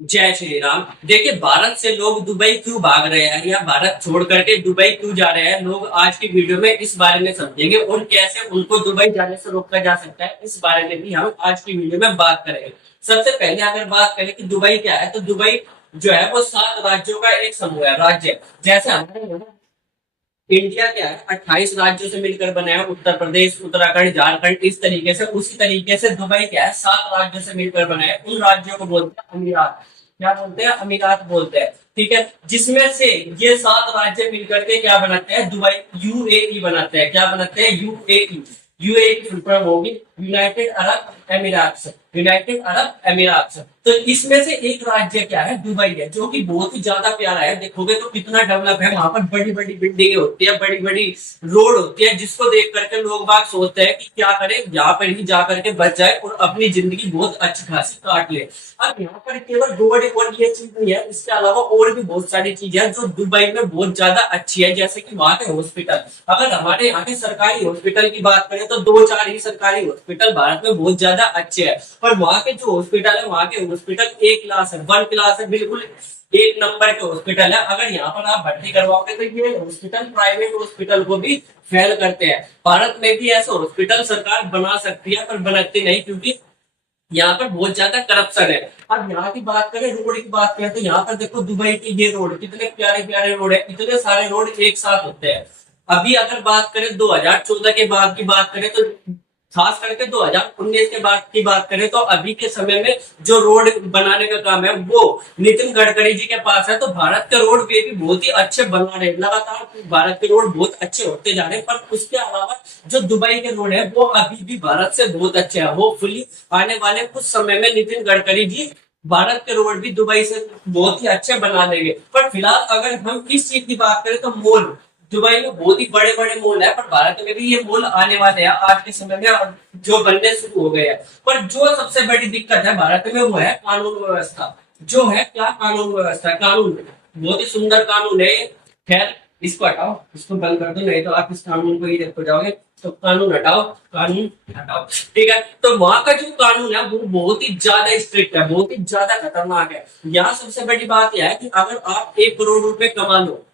जय श्री राम। देखिए, भारत से लोग दुबई क्यों भाग रहे हैं या भारत छोड़ करके दुबई क्यों जा रहे हैं, लोग आज की वीडियो में इस बारे में समझेंगे और कैसे उनको दुबई जाने से रोका जा सकता है, इस बारे में भी हम आज की वीडियो में बात करेंगे। सबसे पहले अगर बात करें कि दुबई क्या है, तो दुबई जो है वो 7 राज्यों का एक समूह है, राज्य। जैसे हमारे इंडिया क्या है, 28 राज्यों से मिलकर बना है, उत्तर प्रदेश, उत्तराखंड, झारखंड, इस तरीके से। उसी तरीके से दुबई क्या है, 7 राज्यों से मिलकर बना है। उन राज्यों को बोलते हैं अमीरात। क्या बोलते हैं? अमीरात बोलते हैं। ठीक है, जिसमें से ये 7 राज्य मिलकर के क्या बनाते हैं? दुबई, यूएई बनाते हैं। क्या बनाते हैं? यूएई। यूएई की फुल फॉर्म होगी United Arab Emirates. United Arab Emirates. तो इसमें से एक राज्य क्या है? दुबई है, जो कि बहुत ही ज्यादा प्यारा है। देखोगे तो कितना डेवलप है, वहां पर बड़ी बड़ी बिल्डिंगें होती है, बड़ी बड़ी रोड होती है, जिसको देख करके लोग बाग सोचते हैं कि क्या करें, यहाँ पर ही जा करके बच जाए और अपनी जिंदगी बहुत अच्छी खासी काट ले। अब यहाँ पर केवल रोड और ये चीज नहीं है, इसके अलावा और भी बहुत सारी चीजें हैं जो दुबई में बहुत ज्यादा अच्छी है। जैसे कि वहां के हॉस्पिटल, अगर हमारे यहाँ के सरकारी हॉस्पिटल की बात करें तो 2-4 ही सरकारी हॉस्पिटल भारत में बहुत ज्यादा अच्छे हैं। पर वहाँ के जो हॉस्पिटल है, वहाँ के हॉस्पिटल ए क्लास है, 1 क्लास है, बिल्कुल एक नंबर के हॉस्पिटल है। अगर यहाँ पर आप भर्ती करवाओगे तो ये हॉस्पिटल प्राइवेट हॉस्पिटल को भी फेल करते हैं। भारत में भी ऐसे हॉस्पिटल सरकार बना सकती है, पर बनाती नहीं, क्योंकि यहाँ पर बहुत ज्यादा करप्शन है। अब यहाँ की बात करें, रोड की बात करें, तो यहाँ पर देखो दुबई की ये रोड, कितने प्यारे प्यारे रोड है, इतने सारे रोड एक साथ होते हैं। अभी अगर बात करें 2014 के बाद की बात करें, तो खास करके 2019 के बाद की बात करें, तो अभी के समय में जो रोड बनाने का काम है वो नितिन गडकरी जी के पास है। तो भारत के रोड वे भी बहुत ही अच्छे बना रहे हैं, लगातार भारत के रोड बहुत अच्छे होते जा रहे हैं। पर उसके अलावा जो दुबई के रोड है वो अभी भी भारत से बहुत अच्छे हैं। होपफुली आने वाले कुछ समय में नितिन गडकरी जी भारत के रोड भी दुबई से बहुत ही अच्छे बना देंगे। पर फिलहाल अगर हम इस चीज की बात करें, तो मॉल, दुबई में बहुत ही बड़े बड़े मॉल है, पर भारत में भी ये मॉल आने वाले हैं आज के समय में, और जो बनने शुरू हो गए हैं। पर जो सबसे बड़ी दिक्कत है भारत में वो है कानून व्यवस्था। जो है क्या? कानून व्यवस्था। कानून बहुत ही सुंदर कानून है। खैर, इसको हटाओ, इसको बंद कर दो, नहीं तो आप इस कानून को ही देखते जाओगे। तो कानून हटाओ, कानून हटाओ। ठीक है, तो वहां का जो कानून है वो बहुत ही ज्यादा स्ट्रिक्ट है, बहुत ही ज्यादा खतरनाक है। यहाँ सबसे बड़ी बात यह है कि अगर आप 1 करोड़ रुपए कमा लो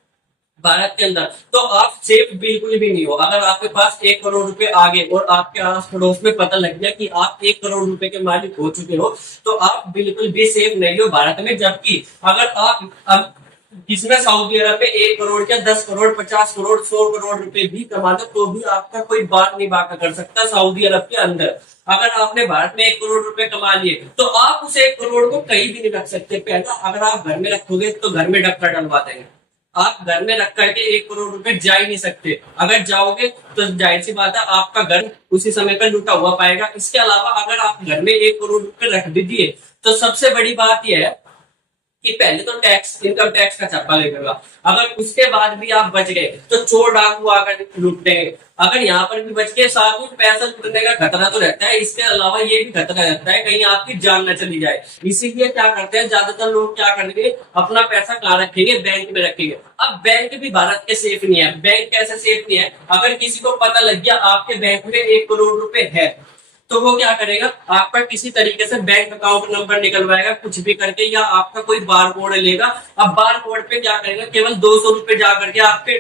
भारत के अंदर, तो आप सेफ बिल्कुल भी नहीं हो। अगर आपके पास 1 करोड़ रुपए आ गए और आपके आस पड़ोस में पता लग गया कि आप 1 करोड़ रुपए के मालिक हो चुके हो, तो आप बिल्कुल भी सेफ नहीं हो भारत में। जबकि अगर आप अब किसमें सऊदी अरब में 1 करोड़ क्या 10 करोड़, 50 करोड़, 100 करोड़ रुपए भी कमा दो, तो भी आपका कोई बात नहीं बाका कर सकता सऊदी अरब के अंदर। अगर आपने भारत में 1 करोड़ रुपए कमा लिए, तो आप उस 1 करोड़ को कहीं भी नहीं रख सकते। पहला, अगर आप घर में रखोगे तो घर में डक्कर डलवा देंगे। आप घर में रख करके 1 करोड़ रुपए जा ही नहीं सकते। अगर जाओगे तो जाहिर सी बात है आपका घर उसी समय पर लूटा हुआ पाएगा। इसके अलावा अगर आप घर में 1 करोड़ रुपए रख दीजिए, तो सबसे बड़ी बात यह है कि पहले तो टैक्स, इनकम टैक्स का छापा लगेगा। अगर उसके बाद भी आप बच गए तो चोर डाकू आकर लूटते हैं। अगर यहाँ पर भी बच गए, साथ में पैसा लूटने का खतरा तो रहता है, इसके अलावा ये भी खतरा रहता है कहीं आपकी जान न चली जाए। इसीलिए क्या करते हैं ज्यादातर लोग, क्या करेंगे, अपना पैसा कहाँ रखेंगे? बैंक में रखेंगे। अब बैंक भी भारत के सेफ नहीं है। बैंक कैसे सेफ नहीं है? अगर किसी को पता लग गया आपके बैंक में 1 करोड़ रुपए है, तो वो क्या करेगा, आपका किसी तरीके से बैंक अकाउंट नंबर निकलवाएगा, कुछ भी करके, या आपका कोई बार कोड लेगा। अब बार कोड पे क्या करेगा, केवल 200 रुपए जा करके आपके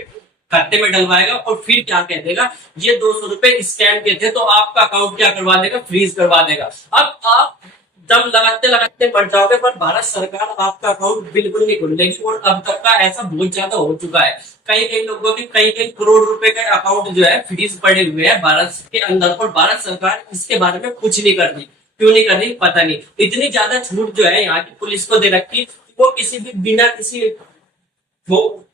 खाते में डलवाएगा और फिर क्या कह देगा, ये 200 रुपए स्कैम के थे, तो आपका अकाउंट क्या करवा देगा, फ्रीज करवा देगा। अब आप दम लगाते लगाते मर जाओगे, पर भारत सरकार आपका अकाउंट बिल्कुल नहीं खोल देगी। और अब तक का ऐसा बहुत ज्यादा हो चुका है। कई कई लोगों के कई कई करोड़ रुपए का अकाउंट जो है फ्रीज पड़े हुए हैं भारत के अंदर, और भारत सरकार इसके बारे में कुछ नहीं कर रही। क्यों नहीं कर रही पता नहीं। इतनी ज्यादा छूट जो है यहाँ की पुलिस को दे रखी, वो किसी भी बिना किसी वो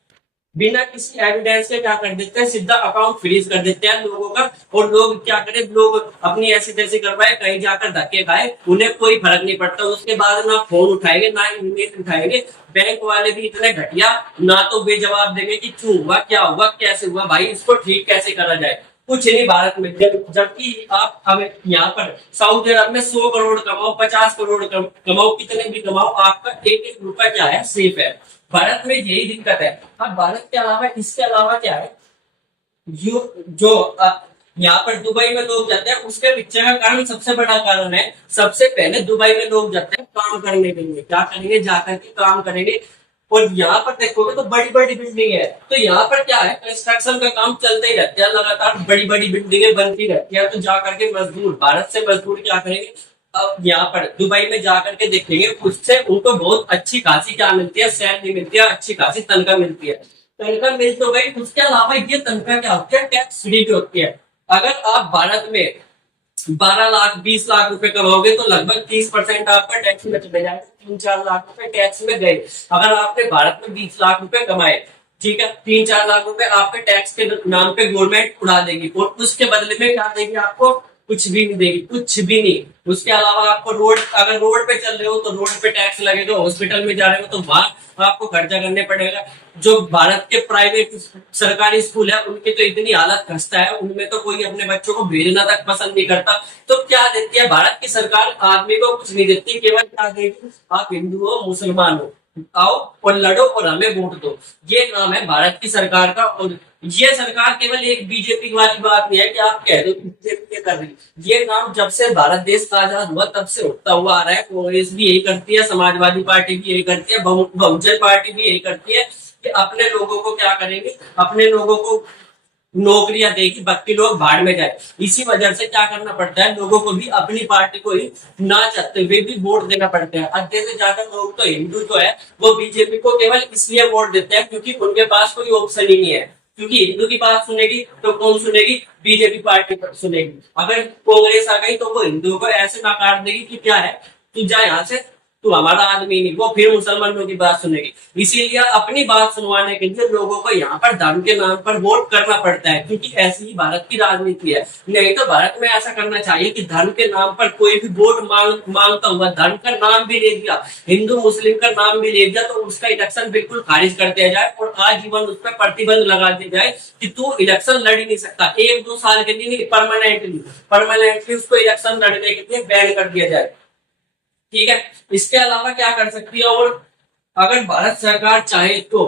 बिना किसी एविडेंस के क्या कर देते हैं, सीधा अकाउंट फ्रीज कर देते हैं लोगों का। और लोग क्या करें, लोग अपनी ऐसी तैसी करवाए, कहीं जाकर धक्के खाए, उन्हें कोई फर्क नहीं पड़ता। उसके बाद ना फोन उठाएंगे ना ईमेल उठाएंगे। बैंक वाले भी इतने घटिया, ना तो बेजवाब देंगे कि क्यों हुआ, क्या हुआ, कैसे हुआ, भाई इसको ठीक कैसे करा जाए, कुछ नहीं भारत में। जबकि आप हमें यहाँ पर सऊदी अरब में 100 करोड़ कमाओ, 50 करोड़ कमाओ, कितने भी कमाओ, आपका एक एक रुपया क्या है, सेफ है। भारत में यही दिक्कत है। अब भारत के अलावा इसके अलावा क्या है, जो जो यहाँ पर दुबई में लोग जाते हैं, उसके पीछे का कारण सबसे बड़ा कारण है, सबसे पहले दुबई में लोग जाते हैं काम करने के लिए, क्या करेंगे, जाकर के काम करेंगे। और यहाँ पर देखोगे तो बड़ी बड़ी बिल्डिंग है, तो यहाँ पर क्या है, कंस्ट्रक्शन का काम चलते ही रहता है, लगातार बड़ी बड़ी बिल्डिंगें बनती रहती है। तो जाकर के मजदूर, भारत से मजदूर क्या करेंगे, अब यहाँ पर दुबई में जाकर के देखेंगे, उससे उनको बहुत अच्छी खासी क्या मिलती है, सैलरी मिलती है, अच्छी खासी तनख्वाह मिलती है। तनख्वाह मिल तो गई, उसके अलावा ये तनख्वाह क्या होती है, टैक्स फ्री की होती है। अगर आप भारत में 12 लाख 20 लाख रुपए कमाओगे तो लगभग 30% आपका टैक्स में चले जाएगा, 3-4 लाख रुपए टैक्स में गए। अगर आपने भारत में 20 लाख रुपए कमाए, ठीक है, 3-4 लाख रुपए आपके टैक्स के नाम पे गवर्नमेंट उड़ा देगी, और उसके बदले में क्या देगी आपको, कुछ भी नहीं देगी, कुछ भी नहीं। उसके अलावा आपको रोड, अगर रोड पे चल रहे हो तो रोड पे टैक्स लगेगा, हॉस्पिटल में जा रहे हो तो वहां आपको खर्चा करने पड़ेगा। जो भारत के प्राइवेट सरकारी स्कूल है उनकी तो इतनी हालत खस्ता है, उनमें तो कोई अपने बच्चों को भेजना तक पसंद नहीं करता। तो क्या देती है भारत की सरकार, आदमी को कुछ नहीं देती, केवल क्या देगी, आप हिंदू हो मुसलमान हो, आओ और लड़ो और हमें वोट दो। ये काम है भारत की सरकार का। और ये सरकार केवल एक बीजेपी वाली बात नहीं है कि आप कह रहे हो बीजेपी ये कर रही है, ये काम जब से भारत देश आजाद हुआ तब से होता हुआ आ रहा है। कांग्रेस भी यही करती है, समाजवादी पार्टी भी यही करती है, बहुजन पार्टी भी यही करती है कि अपने लोगों को क्या करेंगे, अपने लोगों को नौकरियां देगी, बाकी लोग भाड़ में जाए। इसी वजह से क्या करना पड़ता है, लोगों को भी अपनी पार्टी को ही ना चाहते हुए भी वोट देना पड़ता है। आधे से ज्यादा लोग तो हिंदू जो है वो बीजेपी को केवल इसलिए वोट देते हैं क्योंकि उनके पास कोई ऑप्शन ही नहीं है। क्योंकि हिंदू की बात सुनेगी तो कौन सुनेगी, बीजेपी पार्टी सुनेगी। अगर कांग्रेस आ गई तो वो हिंदुओं को ऐसे नकार देगी कि क्या है, तू जा यहाँ से, तू हमारा आदमी नहीं, वो फिर मुसलमानों की बात सुनेगी। इसीलिए अपनी बात सुनवाने के लिए लोगों को यहाँ पर धर्म के नाम पर वोट करना पड़ता है, क्योंकि ऐसी ही भारत की राजनीति है। नहीं तो भारत में ऐसा करना चाहिए कि धर्म के नाम पर कोई भी वोट मांगता हुआ, धर्म का नाम भी ले दिया, हिंदू मुस्लिम का नाम भी ले दिया, तो उसका इलेक्शन बिल्कुल खारिज कर दिया जाए और आजीवन उस पर प्रतिबंध लगा दिया जाए कि तू इलेक्शन लड़ ही नहीं सकता। 1-2 साल के लिए नहीं, परमानेंटली उसको इलेक्शन लड़ने के लिए बैन कर दिया जाए। ठीक है, इसके अलावा क्या कर सकती है, और अगर भारत सरकार चाहे तो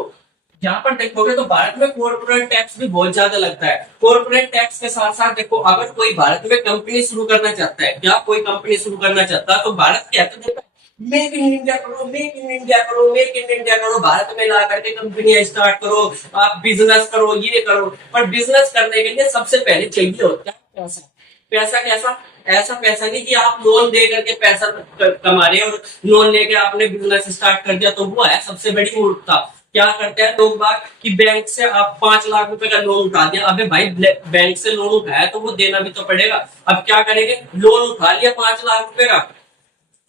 यहाँ पर देखोगे तो भारत में कॉर्पोरेट टैक्स भी बहुत ज्यादा लगता है। कॉर्पोरेट टैक्स के साथ साथ देखो, अगर कोई भारत में कंपनी शुरू करना चाहता है, क्या कोई कंपनी शुरू करना चाहता है तो भारत क्या कहता है, मेक इन इंडिया करो, मेक इन इंडिया करो, मेक इन इंडिया करो, भारत में ला करके कंपनियां स्टार्ट करो, आप बिजनेस करो, ये करो। पर बिजनेस करने के लिए सबसे पहले चाहिए होता है पैसा। पैसा कैसा, ऐसा पैसा नहीं कि आप लोन दे करके पैसा कमा रहे हो और लोन लेके आपने बिजनेस स्टार्ट कर दिया, तो वो है सबसे बड़ी मूर्खता। क्या करते हैं लोग बाग कि बैंक से आप 5 लाख रुपए का लोन उठा दिया, अबे भाई बैंक से लोन उठाया तो वो देना भी तो पड़ेगा। अब क्या करेंगे, लोन उठा लिया 5 लाख रुपए का,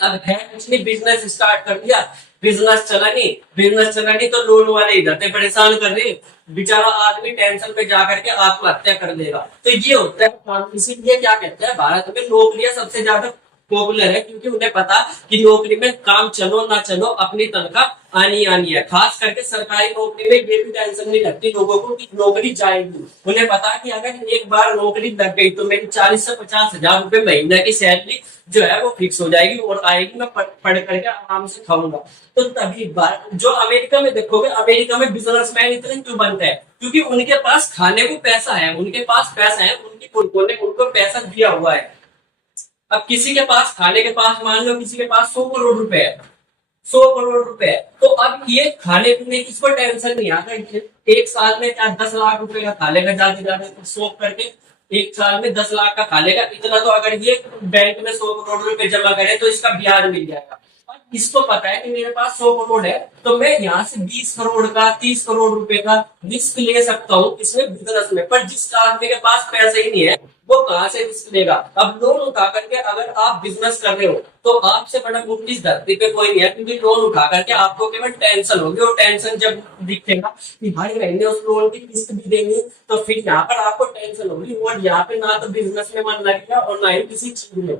अब है उसने बिजनेस स्टार्ट कर दिया, बिजनेस चला नहीं तो लोन वाले इधर से परेशान कर रहे, बेचारा आदमी टेंशन पे जा करके आत्महत्या कर लेगा। तो ये होता है। इसीलिए क्या कहते हैं, भारत में नौकरियां सबसे ज्यादा पॉपुलर है, क्योंकि उन्हें पता कि नौकरी में काम चलो ना चलो अपनी तनख्वाह आनी आनी है। खास करके सरकारी नौकरी में ये भी टेंशन नहीं लगती लोगों को कि नौकरी जाएगी। उन्हें पता कि अगर एक बार नौकरी लग गई तो मेरी 40 से 50 हजार रुपए महीने की सैलरी जो है वो फिक्स हो जाएगी और आएगी, मैं पढ़ करके आराम से खाऊंगा। तो तभी बार जो अमेरिका में देखोगे, अमेरिका में बिजनेसमैन इतने क्यों बनते हैं, क्योंकि उनके पास खाने को पैसा है, उनके पास पैसा है, उनको पैसा दिया हुआ है। अब किसी के पास खाने के पास, मान लो किसी के पास 100 करोड़ रुपए है, 100 करोड़ रुपए है, तो अब ये खाने पीने की इसको टेंशन नहीं आता। एक साल में क्या 10 लाख रुपए का खा लेगा, जाते जाते शौक करके एक साल में 10 लाख का खा लेगा। इतना तो अगर ये बैंक में 100 करोड़ रुपए जमा करे तो इसका ब्याज मिल जाएगा। और इसको पता है कि मेरे पास 100 करोड़ है तो मैं यहाँ से 20 करोड़ का, 30 करोड़ रुपए का रिस्क ले सकता हूँ इसमें, बिजनेस में। पर जिस आदमी के पास पैसा ही नहीं है वो कहाँ से रिस्क लेगा। अब लोन उठा करके अगर आप बिजनेस कर रहे हो तो आपसे बड़ा मुफ्त इस धरती पे कोई नहीं है, क्योंकि लोन उठा करके आपको केवल टेंशन होगी, और टेंशन जब दिखेगा कि भाई महीने उस लोन की किस्त भी देंगे तो फिर यहाँ पर आपको टेंशन होगी। और यहाँ पे ना तो बिजनेस में मन लगेगा और ना ही किसी चीज में।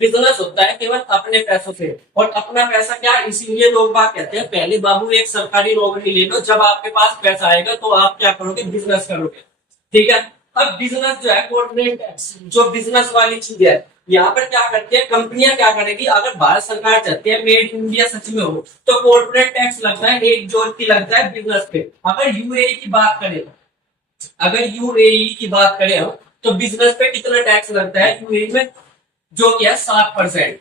बिजनेस होता है केवल अपने पैसों से, और अपना पैसा क्या, इसीलिए लोग बात कहते हैं पहले बाबू एक सरकारी नौकरी ले लो, जब आपके पास पैसा आएगा तो आप क्या करोगे, बिजनेस करोगे। ठीक है, अब बिजनेस जो है, कॉर्पोरेट टैक्स जो बिजनेस वाली चीज है, यहाँ पर क्या करती है कंपनियां, क्या करेगी, अगर भारत सरकार चाहती है मेड इन इंडिया सच में हो तो कॉर्पोरेट टैक्स लगता है 1 जोर की लगता है बिजनेस पे। अगर यूएई की बात करें हम तो बिजनेस पे कितना टैक्स लगता है यूएई में, जो कि है 7%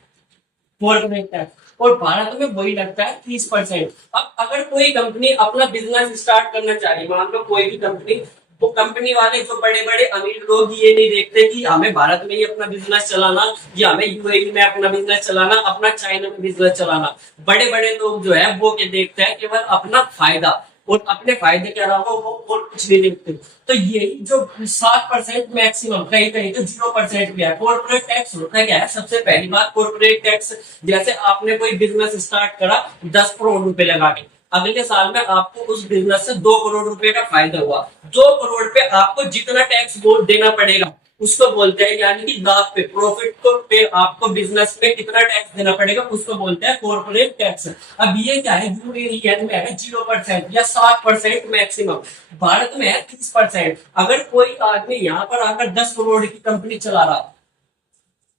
कॉर्पोरेट टैक्स। और भारत में वही लगता है 30%। अब अगर कोई कंपनी अपना बिजनेस स्टार्ट करना चाह रही, मान लो कोई भी कंपनी, वो कंपनी वाले जो बड़े बड़े अमीर लोग ये नहीं देखते कि हमें भारत में ही अपना बिजनेस चलाना या हमें यूएई में अपना बिजनेस चलाना, अपना चाइना में बिजनेस चलाना। बड़े बड़े लोग जो है वो क्या देखते हैं, केवल अपना फायदा, और अपने फायदे के अलावा वो और कुछ नहीं देखते। तो यही जो 7% मैक्सिमम, कहीं कहीं तो 0% भी है। कॉर्पोरेट टैक्स होता है क्या है, सबसे पहली बात कॉर्पोरेट टैक्स, जैसे आपने कोई बिजनेस स्टार्ट करा 10 करोड़ रुपए लगा के, अगले साल में आपको उस बिजनेस से 2 करोड़ रुपए का फायदा हुआ, 2 करोड़ पे आपको जितना टैक्स देना पड़ेगा उसको बोलते हैं, यानी कि लाभ पे, प्रॉफिट को पे आपको बिजनेस पे कितना टैक्स देना पड़ेगा उसको बोलते हैं कॉर्पोरेट टैक्स। अब ये क्या है, यूएई में है 0% या 7% मैक्सिमम, भारत में है 30%। अगर कोई आदमी यहाँ पर आकर 10 करोड़ की कंपनी चला रहा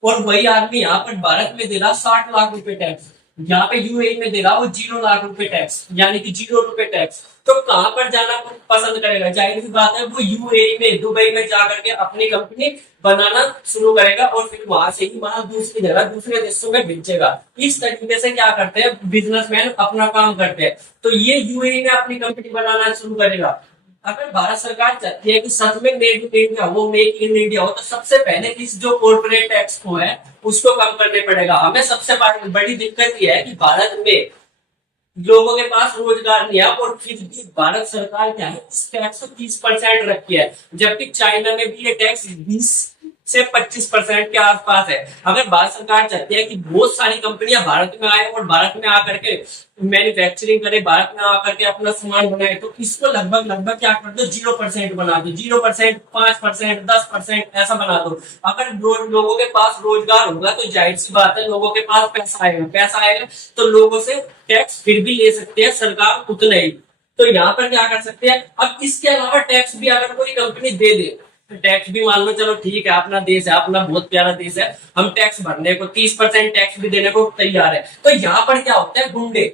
और वही आदमी यहाँ पर भारत में दे रहा 60 लाख रुपए टैक्स, यहाँ पे यूएई में दे रहा वो 0 लाख रुपए टैक्स, यानी कि 0 रुपए टैक्स, तो कहां पर जाना पसंद करेगा? जाहिर सी बात है वो यूएई में, दुबई में जाकर के अपनी कंपनी बनाना शुरू करेगा और फिर वहां से ही वहां दूसरी जगह दूसरे देशों में बेचेगा। इस तरीके से क्या करते हैं बिजनेसमैन अपना काम करते हैं। तो ये यूएई में अपनी कंपनी बनाना शुरू करेगा। अगर भारत सरकार चाहती है कि सच में मेड इन इंडिया हो, मेक इन इंडिया हो, तो सबसे पहले इस जो कॉर्पोरेट टैक्स को है उसको कम करने पड़ेगा। हमें सबसे बड़ी दिक्कत यह है कि भारत में लोगों के पास रोजगार नहीं है और फिर भी भारत सरकार क्या है इस टैक्स को 30% रखी है, जबकि चाइना में भी ये टैक्स 20 से 25% के आसपास है। अगर भारत सरकार चाहती है कि बहुत सारी कंपनियां भारत में आए और भारत में आकर के मैन्युफैक्चरिंग करे, भारत में आकर के अपना सामान बनाए, तो इसको लगभग लगभग क्या कर दो, 0% बना दो, 0%, 5%, 10% ऐसा बना दो। अगर लोगों के पास रोजगार होगा तो जाहिर सी बात है लोगों के पास पैसा आएगा, पैसा आएगा तो लोगों से टैक्स फिर भी ले सकते हैं सरकार उतना ही। तो यहाँ पर क्या कर सकते हैं, अब इसके अलावा टैक्स भी अगर कोई कंपनी दे दे, टैक्स भी मान लो चलो ठीक है, अपना देश है, अपना बहुत प्यारा देश है, हम टैक्स भरने को 30% टैक्स भी देने को तैयार है। तो यहाँ पर क्या होता है, गुंडे,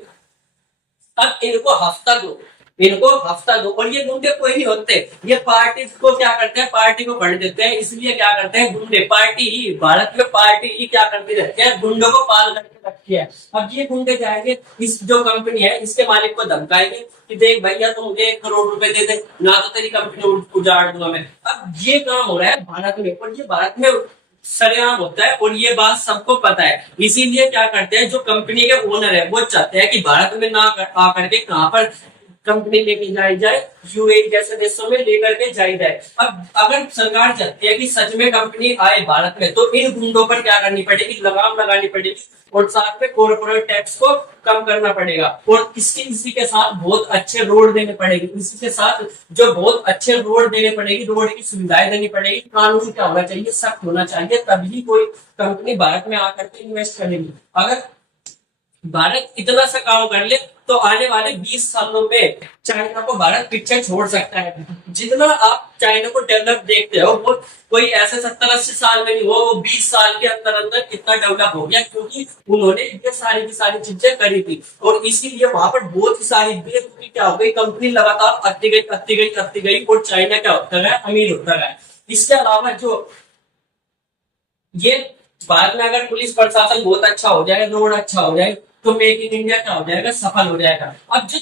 अब इनको हफ्ता दो, इनको हफ्ता दो, और ये गुंडे कोई नहीं होते, ये पार्टी को क्या करते हैं, पार्टी को फंड देते हैं, इसलिए क्या करते हैं गुंडे, पार्टी ही, भारत में पार्टी ही क्या करती रहती है, गुंडों को पाल करके रखी है। अब ये गुंडे जाएंगे इस जो कंपनी है इसके मालिक को धमकाएंगे कि देख भैया तुम मुझे 1 करोड़ रुपए दे दे, ना तो तेरी कंपनी उजाड़ दूंगा मैं। अब ये काम हो रहा है भारत में, और ये भारत में सरेआम होता है और ये बात सबको पता है। इसीलिए क्या करते हैं जो कंपनी के ओनर है वो चाहते हैं कि भारत में ना आकर के कहां पर कंपनी लेके जाई जाए, यूएई जैसे देशों में लेकर के जाई जाए। अब अगर सरकार चाहती है कि सच में कंपनी आए भारत में, तो इन गुंडों पर क्या करनी पड़ेगी, लगाम लगानी पड़ेगी, और साथ में कॉर्पोरेट टैक्स को कम करना पड़ेगा, और इसी के साथ बहुत अच्छे रोड देने पड़ेंगे, इसी के साथ जो बहुत अच्छे रोड देने पड़ेगी, रोड की सुविधाएं देनी पड़ेगी, कानून क्या होना चाहिए, सख्त होना चाहिए, तभी कोई कंपनी भारत में आकर के इन्वेस्ट करेगी। अगर भारत इतना सा काम कर ले तो आने वाले 20 सालों में चाइना को भारत पीछे छोड़ सकता है। जितना आप चाइना को डेवलप देखते हो वो कोई ऐसे 70-80 साल में नहीं, वो 20 साल के अंदर अंदर कितना डेवलप हो गया, क्योंकि उन्होंने ये सारी की सारी चीजें करी थी, और इसीलिए वहां पर बहुत ही सारी क्या हो गई, कंपनी लगातार आती गई आती गई आती गई, और चाइना क्या होता है, अमीर होता है। इसके अलावा जो ये बाद में अगर पुलिस प्रशासन बहुत अच्छा हो जाए, रोड अच्छा हो जाए, तो मेक इन इंडिया क्या हो जाएगा, सफल हो जाएगा। अब जो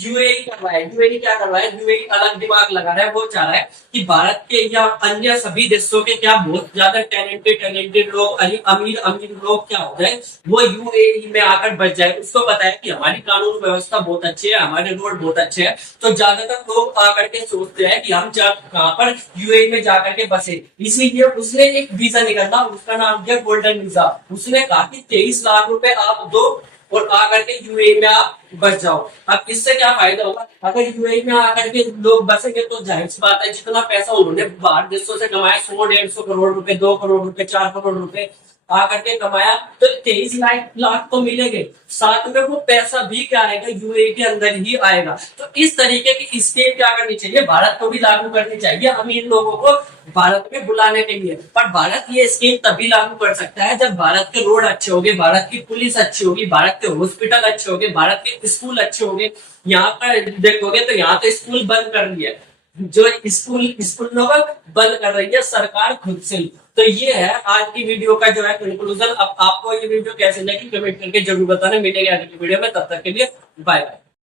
यूएई कर रहा है, यूएई क्या कर रहा है, यूएई अलग दिमाग लगा रहा है, वो चाह रहा है कि भारत के या अन्य सभी देशों के क्या बहुत ज्यादा टैलेंटेड लोग, अमीर अमीर लोग क्या हो जाए, वो यूएई में आकर बच जाए। उसको पता है कि हमारी कानून व्यवस्था बहुत अच्छी है, हमारे रोड बहुत अच्छे हैं, तो ज्यादातर लोग आकर के सोचते हैं कि हम कहाँ पर यूएई में जाकर के बसे। इसीलिए उसने एक वीजा निकाला, उसका नाम दिया गोल्डन वीजा। उसने कहा कि 23 लाख रुपए आप दो और आकर के यूएई में आप बच जाओ। अब इससे क्या फायदा होगा, अगर यूएई में आकर के लोग बसेंगे तो जाहिर सी बात है जितना पैसा उन्होंने बाहर देशों से कमाया, 100-150 करोड़ रुपए, 2 करोड़ रुपए, 4 करोड़ रुपए आकर के कमाया, तो 23 लाख तो मिलेंगे, साथ में वो पैसा भी क्या आएगा, यूएई के अंदर ही आएगा। तो इस तरीके की स्कीम क्या करनी चाहिए, भारत को भी लागू करनी चाहिए अमीर लोगों को भारत में बुलाने के लिए। पर भारत ये स्कीम तभी लागू कर सकता है जब भारत के रोड अच्छे होंगे, भारत की पुलिस अच्छी होगी, भारत के हॉस्पिटल अच्छे होंगे, भारत के स्कूल अच्छे होंगे। यहाँ पर देखोगे तो यहाँ तो स्कूल बंद कर दिए, जो स्कूलों को बंद कर रही है सरकार खुद से। तो ये है आज की वीडियो का जो है कंक्लूजन। अब आपको ये वीडियो कैसे लगी कमेंट करके जरूर बताना। मिलेंगे आगे की वीडियो में, तब तक के लिए बाय बाय।